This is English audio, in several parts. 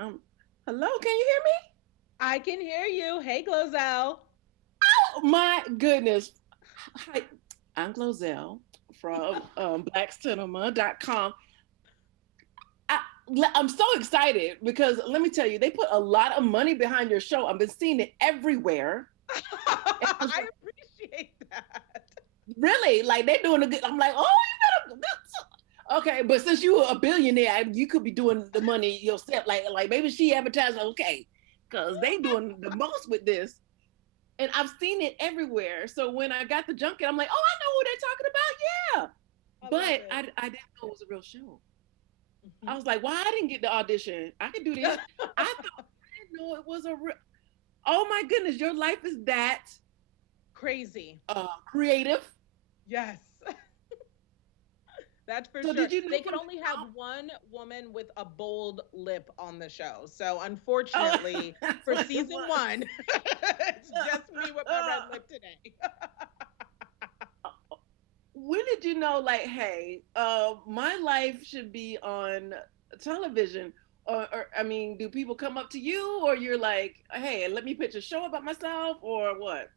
Um, Hello, can you hear me? I can hear you. Hey, Glozell. Oh my goodness. Hi, I'm Glozell from blackcinema.com. I, I'm so excited because let me tell you, they put a lot of money behind your show. I've been seeing it everywhere. And I was I like, appreciate that. really? Like they're doing a good. I'm like, oh, you better. Okay, but since you're a billionaire, you could be doing the money yourself. Like maybe she advertised, okay, because they doing the most with this. And I've seen it everywhere. So when I got the junket, I'm like, oh, I know who they're talking about. Yeah. I love But it. I didn't know it was a real show. I Mhm. was like, why I didn't get the audition? I could do this. I thought I didn't know it was a real. Oh my goodness, your life is that Crazy. creative. Yes, that's for So sure. did you know They could from the only have jump? one woman with a bold lip on the show. So, Oh, unfortunately, that's for what it season was. one, it's just me with my red lip today. When did you know, like, hey, my life should be on television? Or, I mean, do people come up to you, or you're like, hey, let me pitch a show about myself, or what?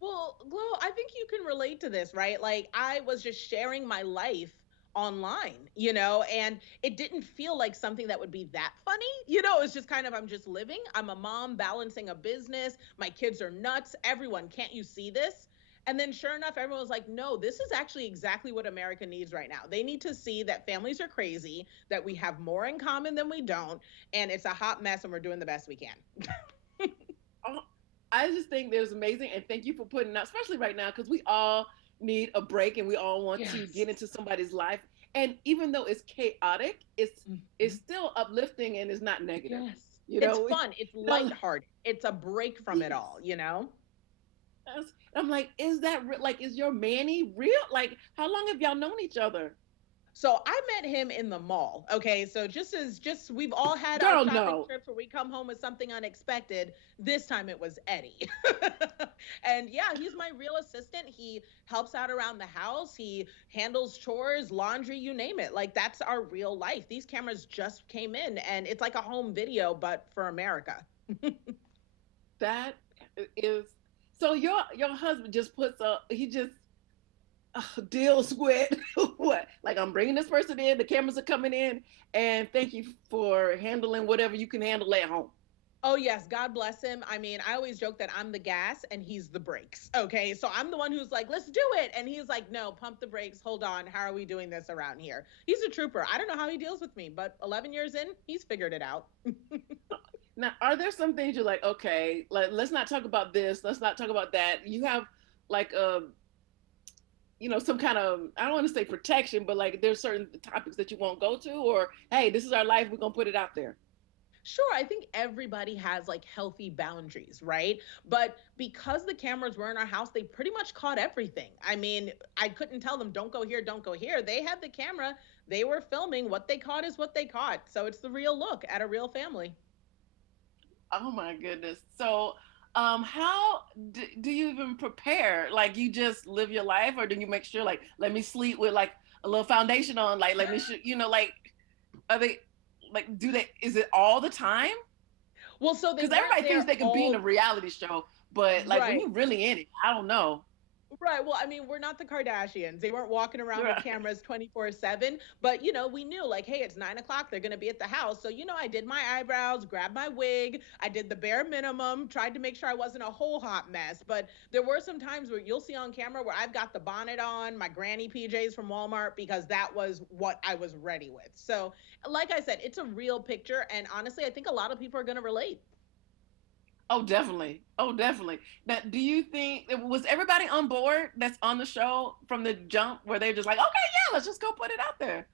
Well, Glow, I think you can relate to this, right? Like, I was just sharing my life online, and it didn't feel like something that would be that funny. It's just kind of, I'm just living. I'm a mom balancing a business. My kids are nuts. Everyone, can't you see this? And then, sure enough, everyone was like, no, this is actually exactly what America needs right now. They need to see that families are crazy, that we have more in common than we don't, and it's a hot mess, and we're doing the best we can. Oh, I just think there's amazing, and thank you for putting out, especially right now, because we all need a break, and we all want to get Yes. into somebody's life. And even though it's chaotic, it's Mhm. still uplifting and it's not negative. Yes. You It's know, fun. It's I'm lighthearted. It's a break from it yes. all? I'm like, is that like, is your Manny real? Like, how long have y'all known each other? So I met him in the mall. Okay. So just we've all had our Girl, shopping no. trips where we come home with something unexpected. This time it was Eddie. And yeah, he's my real assistant. He helps out around the house. He handles chores, laundry, you name it. Like that's our real life. These cameras just came in and it's like a home video, but for America. That is so your husband just puts up, he just deals with what? Like, I'm bringing this person in, the cameras are coming in, and thank you for handling whatever you can handle at home. Oh yes, God bless him. I mean, I always joke that I'm the gas and he's the brakes. Okay, so I'm the one who's like, "Let's do it," and he's like, "No, pump the brakes. Hold on. How are we doing this around here?" He's a trooper. I don't know how he deals with me, but 11 years in, he's figured it out. Now, are there some things you're like, okay, like, let's not talk about this, let's not talk about that? You have like some kind of, I don't want to say protection, but like there's certain topics that you won't go to, or hey, this is our life, we're gonna put it out there. Sure, I think everybody has like healthy boundaries, right? But because the cameras were in our house, they pretty much caught everything. I mean, I couldn't tell them, don't go here, don't go here. They had the camera, they were filming. What they caught is what they caught. So it's the real look at a real family. Oh my goodness. So how do you even prepare? Like, you just live your life, or do you make sure, like, let me sleep with like a little foundation on, like, let me like, are they, like, do they, is it all the time? Well, so they Because weren't everybody thinks there they can be in a all. reality show, but like when Right. you're really in it, I don't know. Right. Well, I mean, we're not the Kardashians. They weren't walking around with cameras 24/7. But, we knew like, hey, it's 9 o'clock. They're going to be at the house. So, I did my eyebrows, grabbed my wig. I did the bare minimum, tried to make sure I wasn't a whole hot mess. But there were some times where you'll see on camera where I've got the bonnet on, my granny PJs from Walmart, because that was what I was ready with. So, like I said, it's a real picture. And honestly, I think a lot of people are going to relate. Oh, definitely. Oh, definitely. Now, do you think, was everybody on board that's on the show from the jump, where they're just like, okay, yeah, let's just go put it out there?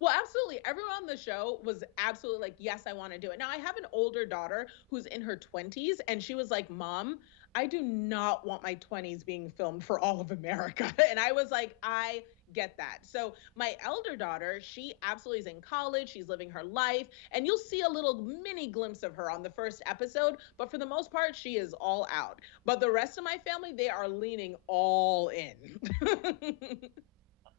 Well, absolutely. Everyone on the show was absolutely like, yes, I want to do it. Now, I have an older daughter who's in her 20s, and she was like, Mom, I do not want my 20s being filmed for all of America. And I was like, I get that. So, my elder daughter, she absolutely is in college. She's living her life. And you'll see a little mini glimpse of her on the first episode. But for the most part, she is all out. But the rest of my family, they are leaning all in.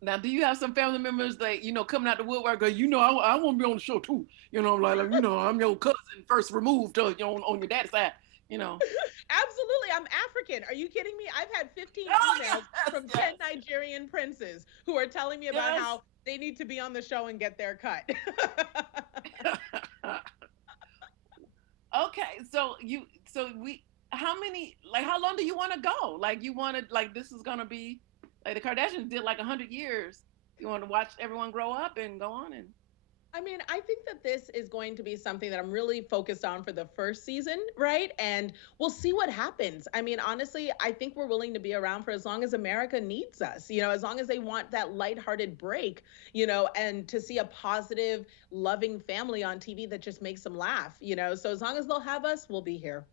Now, do you have some family members that coming out the woodwork? Go, I want to be on the show too. I'm your cousin first removed to on your daddy's side. You know. Absolutely. I'm African. Are you kidding me? I've had 15 Oh emails yes, from 10 yes, Nigerian princes who are telling me about yes. how they need to be on the show and get their cut. Okay, how many, like, how long do you want to go? Like, you want to, like, this is gonna be, like, the Kardashians did like 100 years. You want to watch everyone grow up and go on and. I mean, I think that this is going to be something that I'm really focused on for the first season, right? And we'll see what happens. I mean, honestly, I think we're willing to be around for as long as America needs us, as long as they want that lighthearted break, and to see a positive, loving family on TV that just makes them laugh. So as long as they'll have us, we'll be here.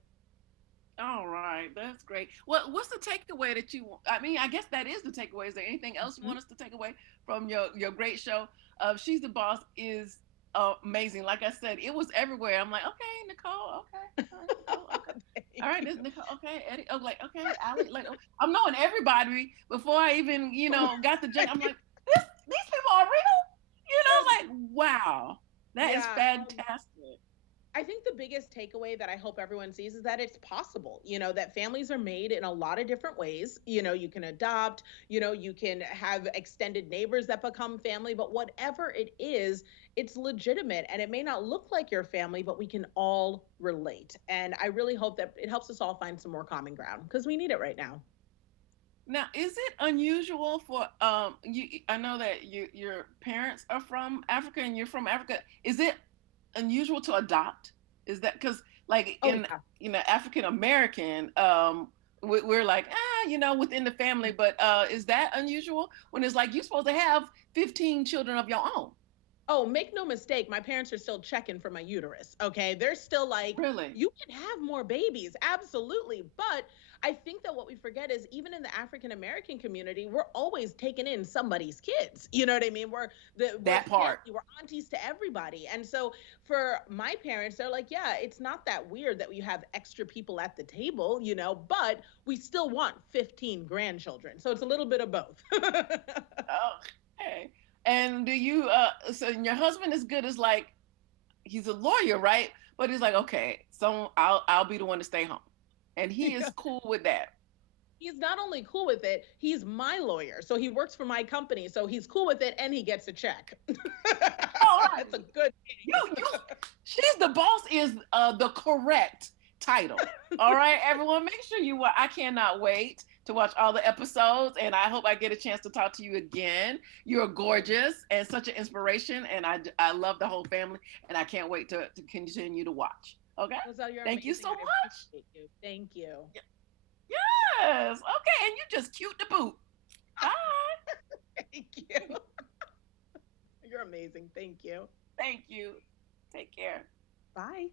All right, that's great. What's the takeaway that you? I mean, I guess that is the takeaway. Is there anything else you Mhm. want us to take away from your great show? She's the Boss is amazing. Like I said, it was everywhere. I'm like, okay, Nicole, okay, all right, Nicole, okay, all Thank right, you. this Nicole, okay, Eddie, oh, like, okay, Ally, like, oh, I'm knowing everybody before I even got the junk. I'm like, these people are real. Like, wow, that is Yeah. fantastic. I think the biggest takeaway that I hope everyone sees is that it's possible, that families are made in a lot of different ways. You can adopt, you can have extended neighbors that become family, but whatever it is, it's legitimate and it may not look like your family, but we can all relate. And I really hope that it helps us all find some more common ground because we need it right now. Now, is it unusual for you? I know that your parents are from Africa and you're from Africa. Is it unusual to adopt? Is that because, like, Oh, in yeah. African American, we're like, within the family, but is that unusual when it's like you're supposed to have 15 children of your own? Oh, make no mistake, my parents are still checking for my uterus. Okay. They're still like, Really? you can have more babies. Absolutely. But I think that what we forget is even in the African American community, we're always taking in somebody's kids. You know what I mean? We're That part. family, we're aunties to everybody. And so for my parents, they're like, yeah, it's not that weird that we have extra people at the table, but we still want 15 grandchildren. So it's a little bit of both. Okay. And do you so your husband is good as, like, he's a lawyer, right? But he's like, okay, so I'll be the one to stay home. And he is cool with that. He's not only cool with it, he's my lawyer. So he works for my company. So he's cool with it and he gets a check. All right. That's a good You she's the boss is the correct title. All right, everyone, make sure you I cannot wait to watch all the episodes, and I hope I get a chance to talk to you again. You're gorgeous and such an inspiration, and I love the whole family, and I can't wait to continue to watch. Okay? Roselle, you're Thank you amazing. so I much. appreciate you. Thank you. Yes. Okay, and you just cute to boot. Bye. Thank you. You're amazing. Thank you. Thank you. Take care. Bye.